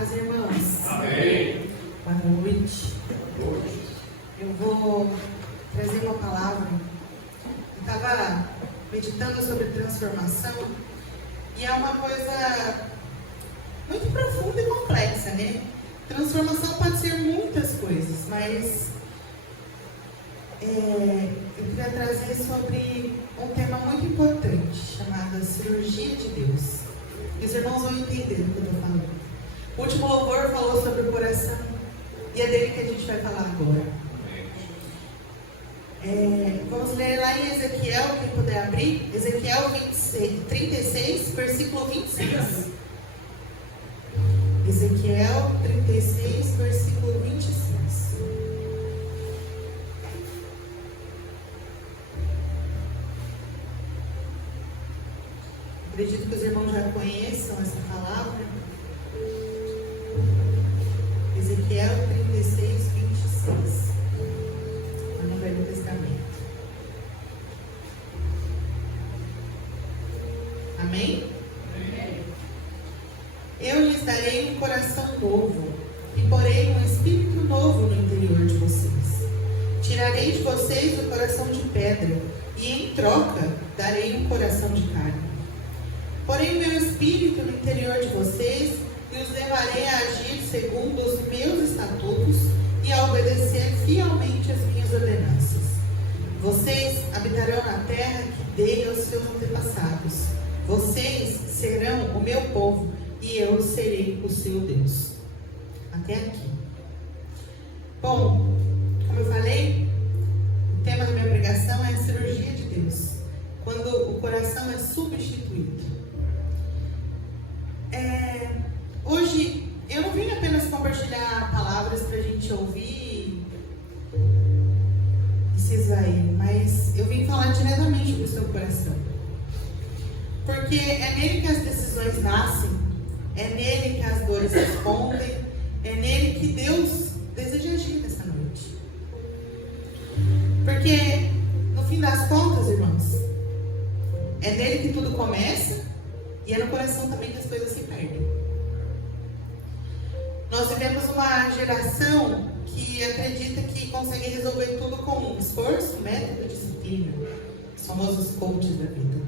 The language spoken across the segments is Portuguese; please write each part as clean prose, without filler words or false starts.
paz, irmãos. Amém. Boa noite. Eu vou trazer uma palavra. Eu estava meditando sobre transformação e é uma coisa muito profunda e complexa, né? Transformação pode ser muitas coisas, mas eu queria trazer sobre um tema muito importante, chamado cirurgia de Deus. E os irmãos vão entender do que eu estou falando. O último louvor falou sobre o coração, e é dele que a gente vai falar agora. Vamos ler lá em Ezequiel, quem puder abrir, Ezequiel 36, versículo 26. Ezequiel 36, versículo 26. Acredito que os irmãos já conheçam essa palavra. Ezequiel 36, 26. No Velho Testamento. Amém? Amém. Eu lhes darei um coração novo e porei um espírito novo no interior de vocês. Tirarei de vocês o coração de pedra e em troca darei um coração de carne. Porém o meu espírito no interior de vocês e os levarei a agir segundo os meus estatutos e a obedecer fielmente as minhas ordenanças. Vocês habitarão na terra que dei aos seus antepassados. Vocês serão o meu povo e eu serei o seu Deus. Até aqui. Bom, como eu falei, o tema da minha pregação é a cirurgia de Deus. Quando o coração é substituído. Hoje, eu não vim apenas compartilhar palavras para a gente ouvir e se esvair, mas eu vim falar diretamente para o seu coração. Porque é nele que as decisões nascem, é nele que as dores respondem, é nele que Deus deseja agir nessa noite. Porque, no fim das contas, irmãos, é nele que tudo começa e é no coração também que as coisas se perdem. Nós vivemos uma geração que acredita que consegue resolver tudo com esforço, método, disciplina. Os famosos coaches da vida.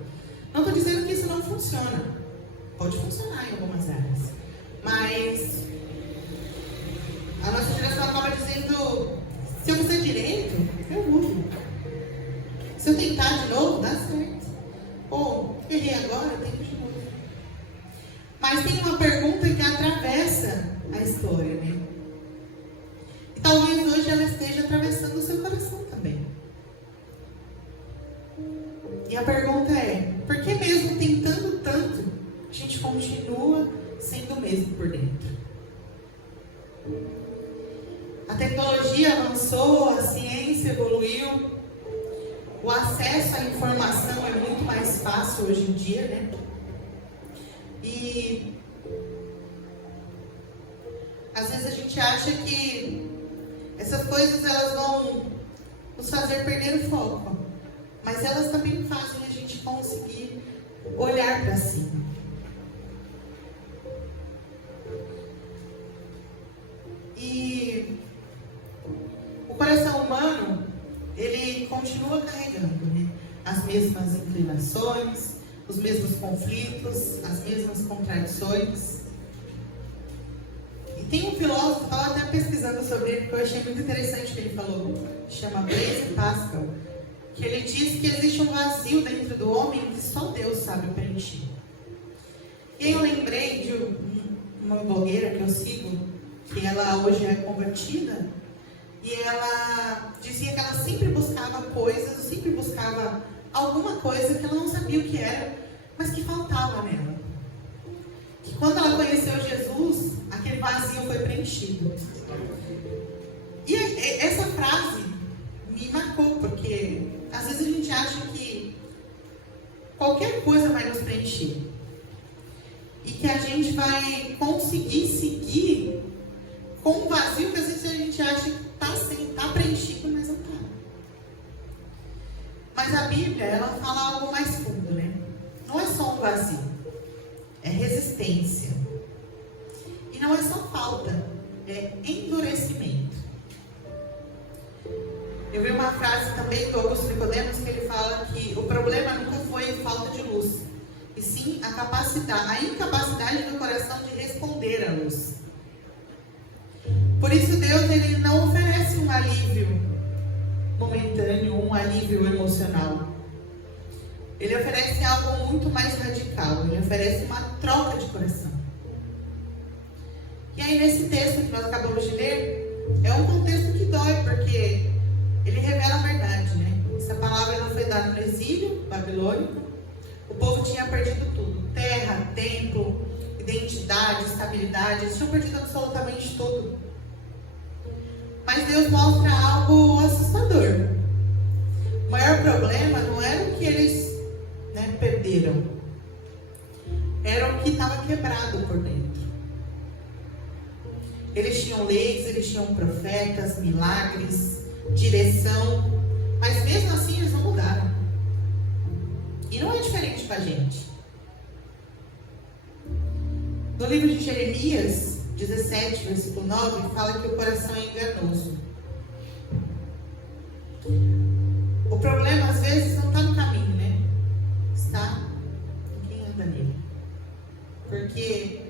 Não estou dizendo que isso não funciona. Pode funcionar em algumas áreas. Mas a nossa geração acaba dizendo: se eu fizer direito, eu mudo. Se eu tentar de novo, dá certo. Ou errei agora, tento de novo. Mas tem uma pergunta que atravessa a história, né? E talvez hoje ela esteja atravessando o seu coração também. E a pergunta é: por que mesmo tentando tanto, a gente continua sendo o mesmo por dentro? A tecnologia avançou, a ciência evoluiu, o acesso à informação é muito mais fácil hoje em dia, né? E às vezes a gente acha que essas coisas elas vão nos fazer perder o foco, mas elas também fazem a gente conseguir olhar para cima. E o coração humano, ele continua carregando, né, as mesmas inclinações, os mesmos conflitos, as mesmas contradições. E tem um filósofo que estava até pesquisando sobre ele, que eu achei muito interessante o que ele falou, chama Blaise Pascal, que ele diz que existe um vazio dentro do homem que só Deus sabe preencher. E eu lembrei de uma blogueira que eu sigo, que ela hoje é convertida, e ela dizia que ela sempre buscava coisas, sempre buscava alguma coisa que ela não sabia o que era, mas que faltava nela. Que quando ela conheceu Jesus, aquele vazio foi preenchido. E essa frase me marcou, porque às vezes a gente acha que qualquer coisa vai nos preencher. E que a gente vai conseguir seguir com um vazio que às vezes a gente acha que está preenchido, mas não está. Mas a Bíblia, ela fala algo mais fundo, né? Não é só um vazio, é resistência. E não é só falta, é endurecimento. Eu vi uma frase também do Augusto Nicodemos que ele fala que o problema nunca foi falta de luz, e sim a incapacidade do coração de responder à luz. Por isso Deus ele não oferece um alívio momentâneo, um alívio emocional. Ele oferece algo muito mais radical, ele oferece uma troca de coração. E aí nesse texto que nós acabamos de ler, é um contexto que dói, porque ele revela a verdade, né? Essa palavra não foi dada no exílio babilônico. O povo tinha perdido tudo: terra, templo, identidade, estabilidade. Eles tinham perdido absolutamente tudo. Mas Deus mostra algo assustador. O maior problema não era o que eles perderam, era o que estava quebrado por dentro. Eles tinham leis, eles tinham profetas, milagres, direção, mas mesmo assim eles não mudaram. E não é diferente com a gente. No livro de Jeremias 17, versículo 9, fala que o coração é enganoso. O problema às vezes não está no caminho, né? Está em quem anda nele. Porque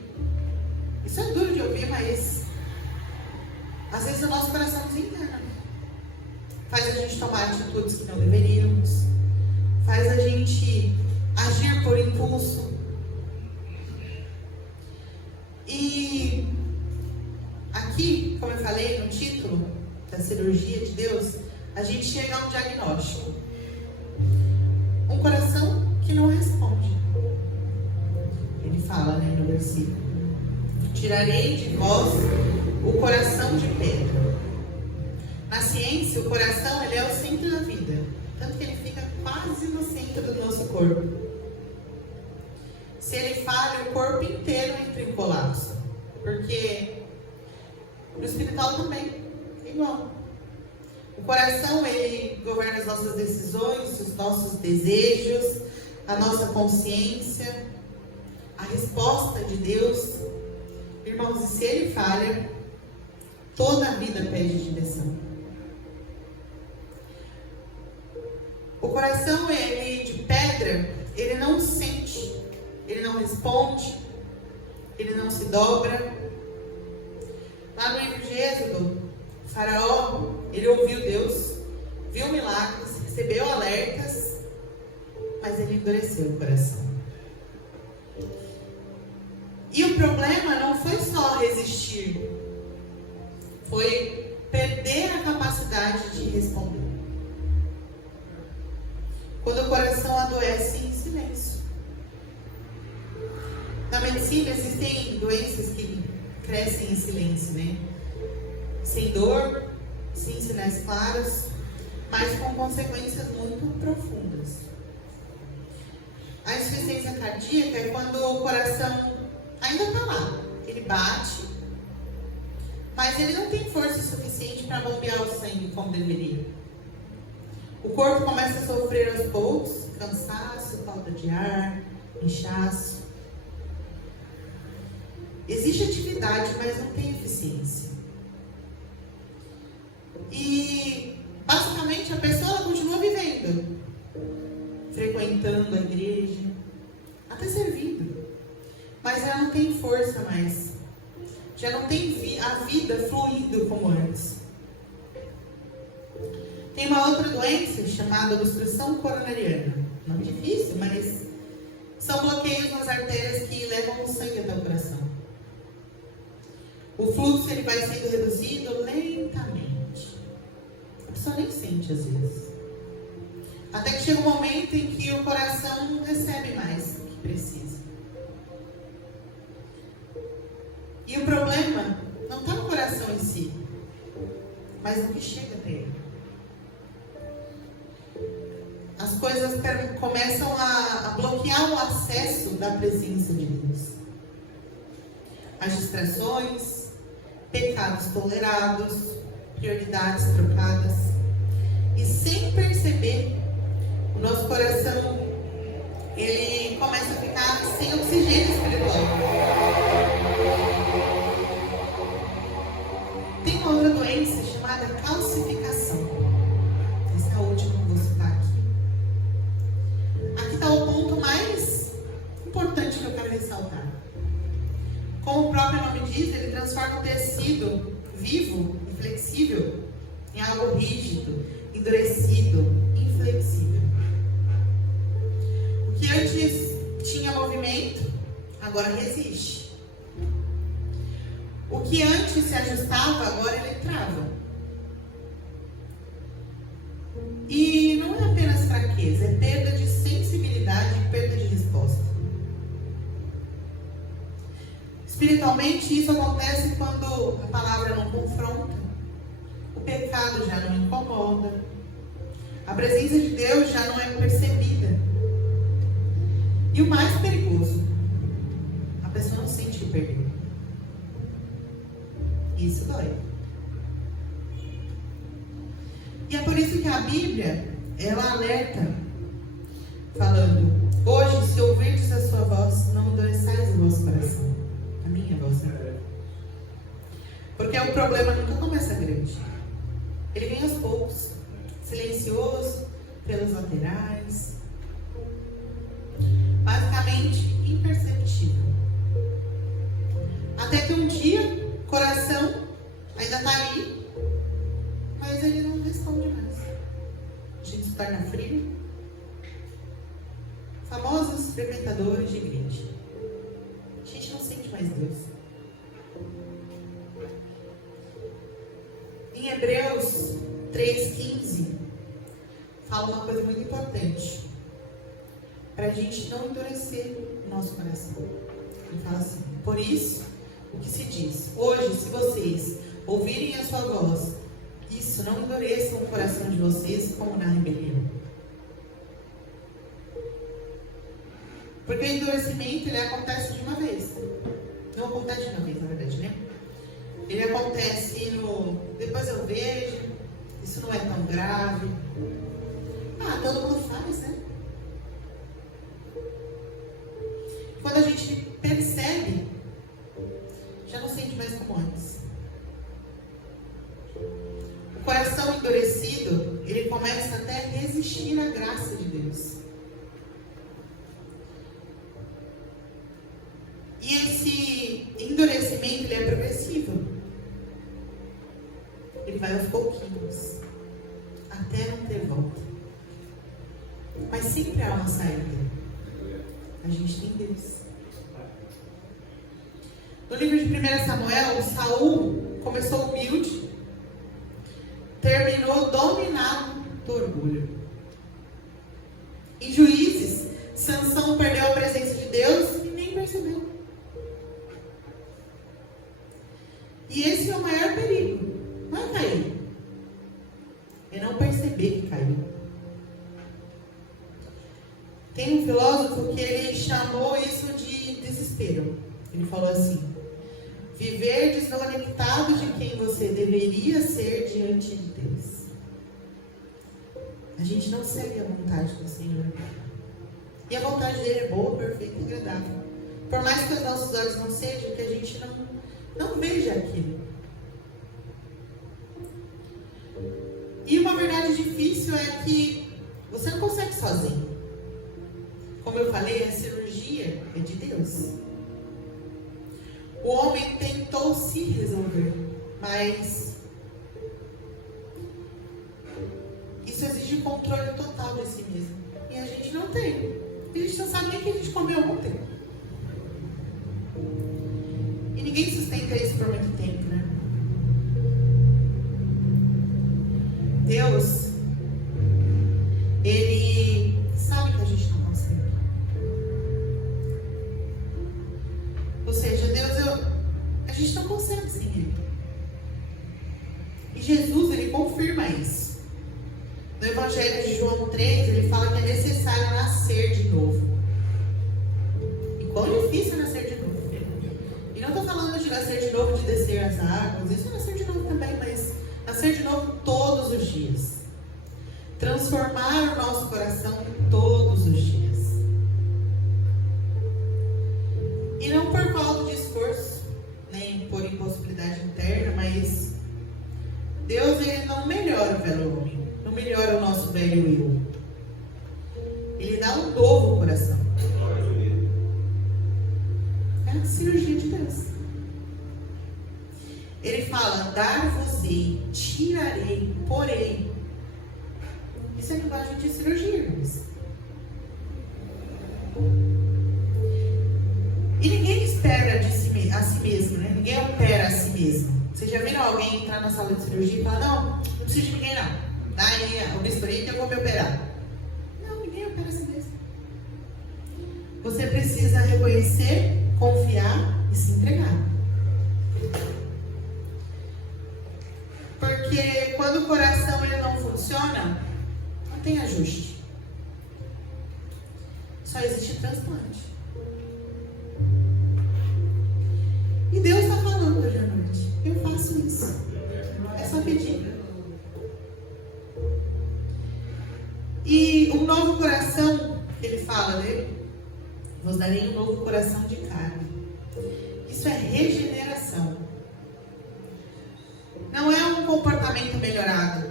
isso é duro de ouvir, mas às vezes o nosso coração nos engana. Faz a gente tomar atitudes que não deveríamos. Faz a gente agir por impulso. E aqui, como eu falei no título da cirurgia de Deus, a gente chega a um diagnóstico. Um coração que não responde. Ele fala, no versículo: tirarei de vós o coração de pedra. Na ciência, o coração ele é o centro da vida. Tanto que ele fica quase no centro do nosso corpo. Se ele falha, o corpo inteiro entra em colapso. Porque no espiritual também é igual. O coração ele governa as nossas decisões, os nossos desejos, a nossa consciência, a resposta de Deus. Irmãos, e se ele falha, toda a vida pede direção. O coração ele de pedra, ele não sente, ele não responde, ele não se dobra. Lá no livro de Êxodo, Faraó, ele ouviu Deus, viu milagres, recebeu alertas, mas ele endureceu o coração. E o problema não foi só resistir, foi perder a capacidade de responder. Quando o coração adoece em silêncio. Na medicina existem doenças que crescem em silêncio, né? Sem dor, sem sinais claros, mas com consequências muito profundas. A insuficiência cardíaca é quando o coração ainda está lá. Ele bate, mas ele não tem força suficiente para bombear o sangue como deveria. O corpo começa a sofrer aos poucos, cansaço, falta de ar, inchaço. Existe atividade, mas não tem eficiência. E basicamente a pessoa ela continua vivendo, frequentando a igreja, até servindo, mas ela não tem força mais. Já não tem a vida fluindo como antes. Tem uma outra doença chamada obstrução coronariana. Não é difícil, mas são bloqueios nas artérias que levam o sangue até o coração. O fluxo ele vai sendo reduzido lentamente. A pessoa nem sente às vezes. Até que chega um momento em que o coração não recebe mais o que precisa. E o problema não está no coração em si, mas no que chega para ele. As coisas começam a bloquear o acesso da presença de Deus. As distrações, pecados tolerados, prioridades trocadas. E sem perceber, o nosso coração ele começa a ficar sem oxigênio espiritual. Como o próprio nome diz, ele transforma um tecido vivo e flexível em algo rígido, endurecido, inflexível. O que antes tinha movimento, agora resiste. O que antes se ajustava, agora ele trava. E não é apenas fraqueza, é perda de sensibilidade e perda de resposta. Espiritualmente, isso acontece quando a palavra não confronta, o pecado já não incomoda, a presença de Deus já não é percebida. E o mais perigoso, a pessoa não sente que perdeu. Isso dói. E é por isso que a Bíblia, ela alerta, falando: hoje, se ouvirdes a sua voz, não endureçais o vosso coração. A minha voz, né? Porque o problema nunca começa grande. Ele vem aos poucos, silencioso, pelos laterais, basicamente imperceptível. Até que um dia, o coração ainda está ali, mas ele não responde mais. A gente se torna frio. Famosos frequentadores de igreja. A gente não sente mais Deus. Em Hebreus 3,15 fala uma coisa muito importante para a gente não endurecer o nosso coração. Ele fala assim: por isso, o que se diz, hoje, se vocês ouvirem a sua voz, isso, não endureçam o coração de vocês como na rebelião. Porque o endurecimento, ele acontece de uma vez. Não acontece de uma vez, na verdade, né? Ele acontece no... depois eu vejo, isso não é tão grave. Ah, todo mundo faz, né? Quando a gente percebe, já não sente mais como antes. O coração endurecido, ele começa até a resistir à graça de Deus. E esse endurecimento, ele é progressivo. Ele vai aos pouquinhos, até não ter volta. Mas sempre há uma saída. A gente tem Deus. No livro de 1 Samuel, Saul começou humilde, terminou dominado do orgulho. Em Juízes, Sansão perdeu a presença de Deus e nem percebeu. E esse é o maior perigo. Não é cair, é não perceber que caiu. Tem um filósofo que ele chamou isso de desespero. Ele falou assim: viver desconectado de quem você deveria ser diante de Deus. A gente não segue a vontade do Senhor. E a vontade dele é boa, perfeita e agradável. Por mais que os nossos olhos não sejam, que a gente não veja aquilo. E uma verdade difícil é que você não consegue sozinho. Como eu falei, a cirurgia é de Deus. O homem tentou se resolver, mas isso exige controle total de si mesmo. E a gente não tem. A gente não sabe nem o que a gente comeu ontem. E ninguém sustenta isso por muito tempo, né? Deus, Ele sabe que a gente não consegue. Ou seja, Deus, a gente não consegue sem Ele. E Jesus, Ele confirma isso. No Evangelho de João 3, Ele fala que é necessário nascer de novo. E quão difícil é nascer de novo. E não estou falando de nascer de novo, de descer as águas. Isso é nascer de novo também, mas nascer de novo todos os dias. Transformar o nosso coração todos os dias. E não por falta de esforço, nem por impossibilidade interna, mas Deus, Ele não melhora o velho homem, não melhora o nosso velho eu. Ele dá um novo coração. É a cirurgia de Deus. Ele fala, dar-vos-ei, tirarei, porei. Isso é linguagem de cirurgia, irmãos. E ninguém espera a si mesmo, né? Ninguém opera a si mesmo. Vocês já viram alguém entrar na sala de cirurgia e falar, não preciso de ninguém não. Dá aí o bisturi que eu vou me operar. Não, ninguém opera a si mesmo. Você precisa reconhecer, confiar e se entregar. Porque quando o coração ele não funciona, não tem ajuste. Só existe transplante. E Deus está falando hoje à noite. Eu faço isso. É só pedir. E um novo coração, ele fala, né? Vos darei um novo coração de carne. Isso é regeneração. Não é um comportamento melhorado.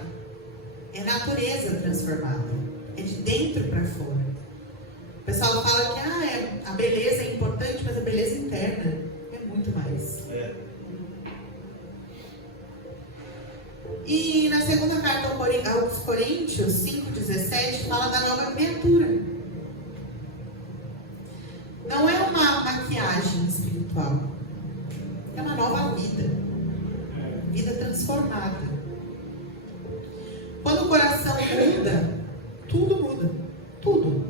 É natureza transformada. É de dentro para fora. O pessoal fala que a beleza é importante, mas a beleza interna é muito mais. E na segunda carta aos Coríntios 5,17 fala da nova criatura. Não é uma maquiagem espiritual. É uma nova vida. Vida transformada. Quando o coração muda, tudo muda. Tudo.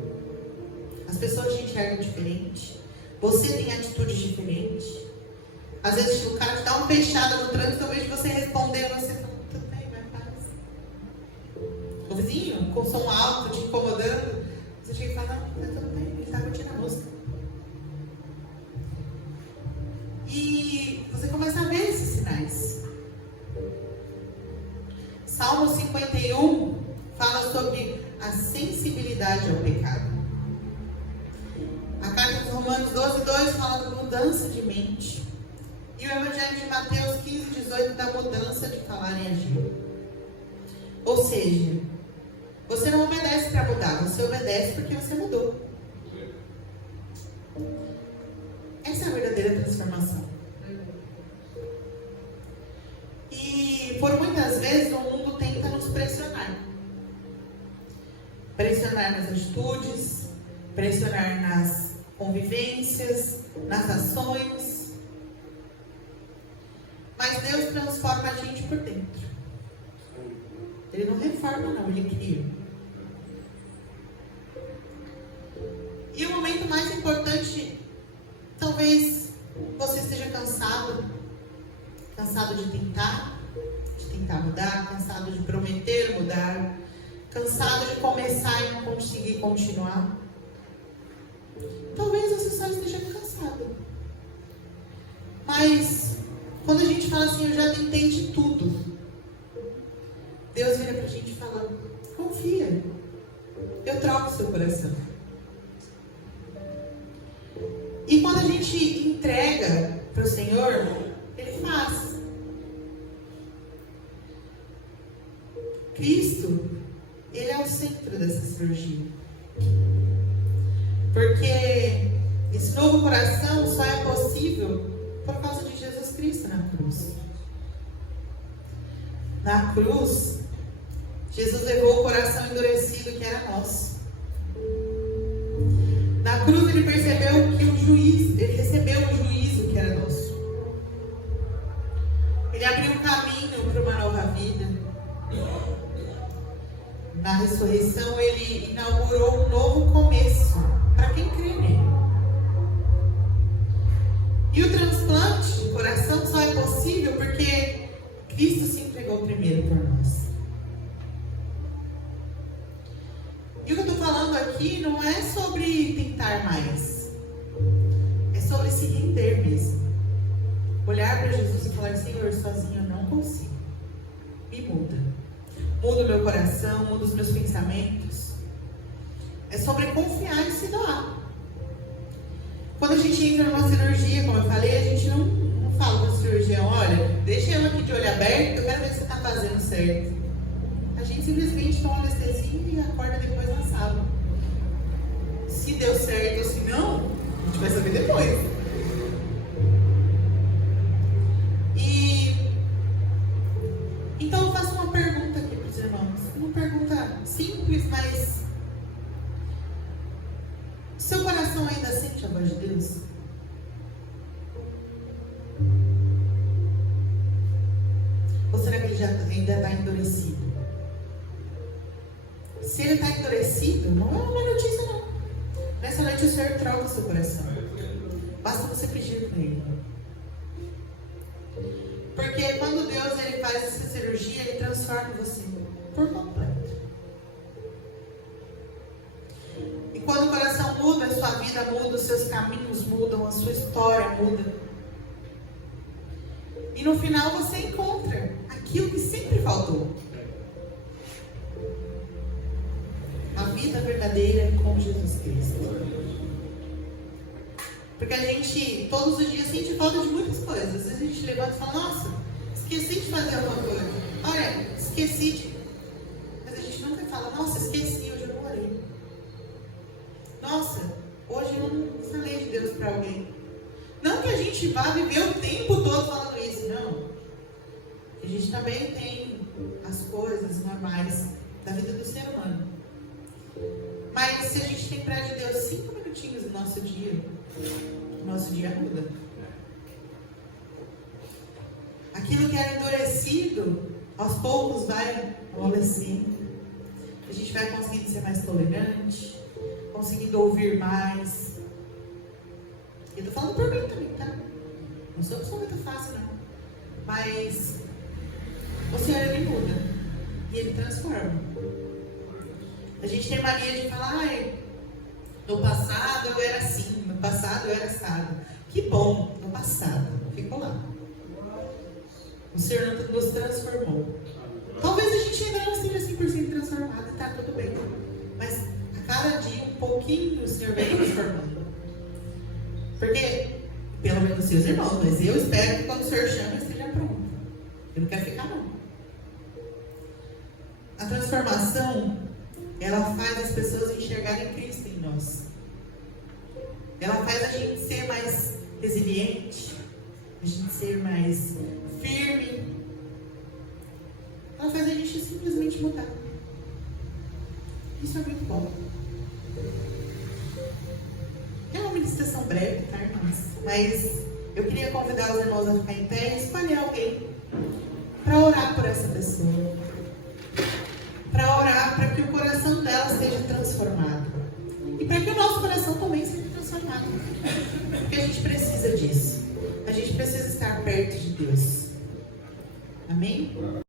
As pessoas te enxergam diferente. Você tem atitudes diferentes. Às vezes o cara te dá uma peixada no trânsito, ao invés de você responder, você fala, tudo bem, vai, paz. O vizinho, com som alto, te incomodando, você chega e fala, não, tá tudo bem, ele está curtindo a música. E você começa a ver esses sinais. Salmo 51 fala sobre a sensibilidade ao pecado. A carta dos Romanos 12:2 fala da mudança de mente. E o Evangelho de Mateus 15:18 da mudança de falar e agir. Ou seja, você não obedece para mudar, você obedece porque você mudou. Essa é a verdadeira transformação. E por muitas vezes o mundo tenta nos pressionar. Pressionar nas atitudes, pressionar nas convivências, nas ações. Mas Deus transforma a gente por dentro. Ele não reforma não, Ele cria. E o momento mais importante, talvez você esteja cansado de tentar mudar, cansado de prometer mudar, cansado de começar e não conseguir continuar. Talvez você só esteja cansado. Mas quando a gente fala assim, eu já tentei de tudo, Deus vira pra gente e fala, confia, eu troco o seu coração. E quando a gente entrega para o Senhor, Ele faz. Cristo, Ele é o centro dessa cirurgia. Porque esse novo coração só é possível por causa de Jesus Cristo na cruz. Na cruz, Jesus levou o coração endurecido que era nosso. Na cruz ele percebeu que ele recebeu o juízo que era nosso. Ele abriu um caminho para uma nova vida. Na ressurreição ele inaugurou um novo começo para quem crê nele. E o transplante de coração só é possível porque Cristo se entregou primeiro por nós. E o que eu estou falando aqui não é sobre tentar mais. É sobre se render mesmo. Olhar para Jesus e falar, Senhor, sozinho eu não consigo. Me muda. Muda o meu coração, muda os meus pensamentos. É sobre confiar e se doar. Quando a gente entra numa cirurgia, como eu falei, a gente não fala para o cirurgião, olha, deixa eu aqui de olho aberto, eu quero ver se você está fazendo certo. A gente simplesmente toma anestesia e acorda depois na sala. Se deu certo ou se não, a gente vai saber depois. E ainda está endurecido? Se ele está endurecido, não é uma notícia não. Nessa noite o Senhor troca o seu coração. Basta você pedir para Ele. Porque quando Deus ele faz essa cirurgia, Ele transforma você por completo. E quando o coração muda, a sua vida muda, os seus caminhos mudam, a sua história muda. E no final você encontra aquilo que sempre faltou. A vida verdadeira com Jesus Cristo. Porque a gente, todos os dias, sente falta de muitas coisas. Às vezes a gente levanta e fala, nossa, esqueci de fazer alguma coisa. Olha, esqueci de... Mas a gente nunca fala, nossa, esqueci, hoje eu não orei. Nossa, hoje eu não falei de Deus para alguém. Não que a gente vá viver o tempo todo falando isso, não. A gente também tem as coisas normais da vida do ser humano. Mas se a gente tem para de Deus 5 minutinhos no nosso dia muda. Aquilo que era endurecido, aos poucos vai amolecendo. A gente vai conseguindo ser mais tolerante, conseguindo ouvir mais. Eu estou falando por mim também, tá? Não sou pessoa muito fácil, não. Mas o Senhor, Ele muda. E Ele transforma. A gente tem mania de falar, ai, no passado eu era assim, no passado eu era assado. Que bom, no passado, ficou lá. O Senhor nos transformou. Talvez a gente ainda não esteja 100% transformado, e tá tudo bem. Mas a cada dia, um pouquinho, o Senhor vem transformando. Porque, pelo menos seus irmãos, mas eu espero que quando o Senhor chama, eu esteja pronto. Eu não quero ficar, não. A transformação, ela faz as pessoas enxergarem Cristo em nós. Ela faz a gente ser mais resiliente, a gente ser mais firme. Ela faz a gente simplesmente mudar. Isso é muito bom. É uma meditação breve, tá, irmãos? Mas eu queria convidar os irmãos a ficar em pé e escolher alguém para orar por essa pessoa. Para orar para que o coração dela seja transformado. E para que o nosso coração também seja transformado. Porque a gente precisa disso. A gente precisa estar perto de Deus. Amém?